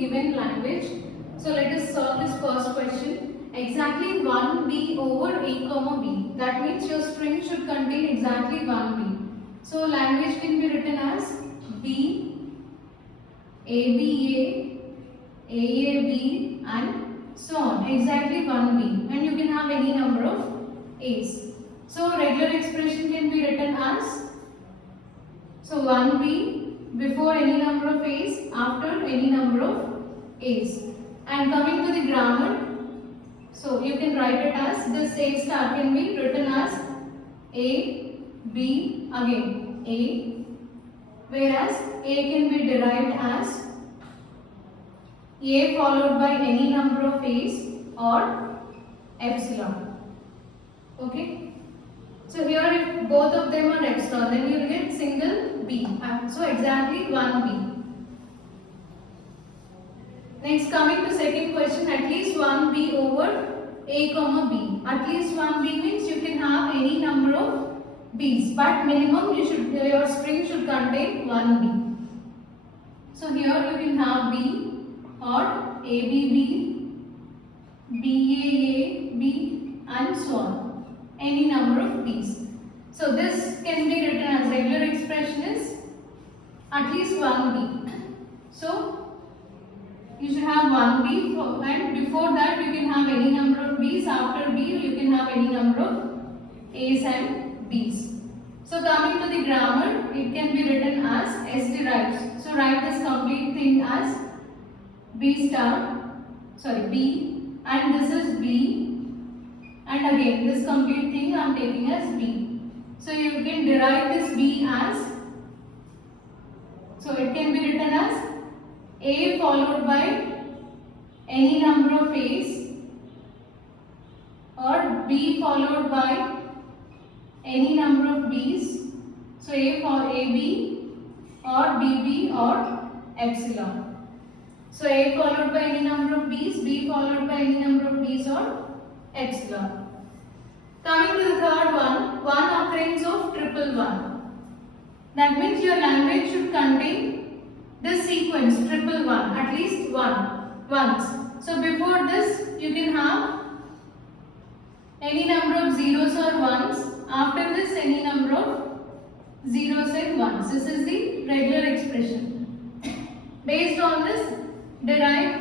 given language. So let us solve this first question. Exactly 1b over a comma b. That means your string should contain exactly 1b. So language can be written as b, aba, aab and so on. Exactly 1b, and you can have any number of a's. So regular expression can be written as 1b before any number of a's, after any number of a's. And coming to the grammar, so you can write it as this A star can be written as A, B, again A, whereas A can be derived as A followed by any number of A's or epsilon. Okay. So here if both of them are epsilon, then you will get single B. So exactly 1B. Next, coming to second question, at least 1b over a comma b. At least 1b means you can have any number of b's, but minimum your string should contain 1b. So here you can have b or abb, baab and so on. Any number of b's. So this can be written as regular expression is at least 1b. So you should have 1b, and before that you can have any number of b's. After b you can have any number of a's and b's. So coming to the grammar, it can be written as s derived. So write this complete thing as b, and this is b, and again this complete thing I am taking as b. So you can derive this b as, so it can be written as A followed by any number of A's or B followed by any number of B's. So A for AB or BB or epsilon. So A followed by any number of B's, B followed by any number of B's or epsilon. Coming to the third one occurrence of triple one. That means your language should contain this sequence triple one, at least once. So before this you can have any number of zeros or ones. After this any number of zeros and ones. This is the regular expression. Based on this, derive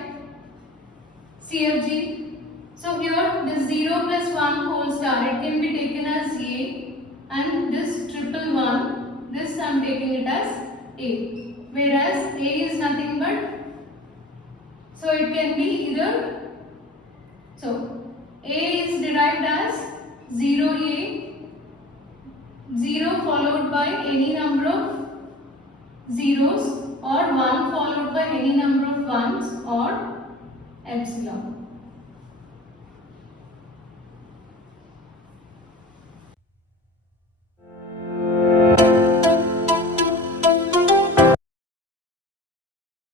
CFG. So here this 0 plus 1 whole star, it can be taken as A, and this triple one, this I am taking it as A. Whereas A is nothing but, so it can be either, so A is derived as 0A, 0 followed by any number of zeros, or 1 followed by any number of ones or epsilon.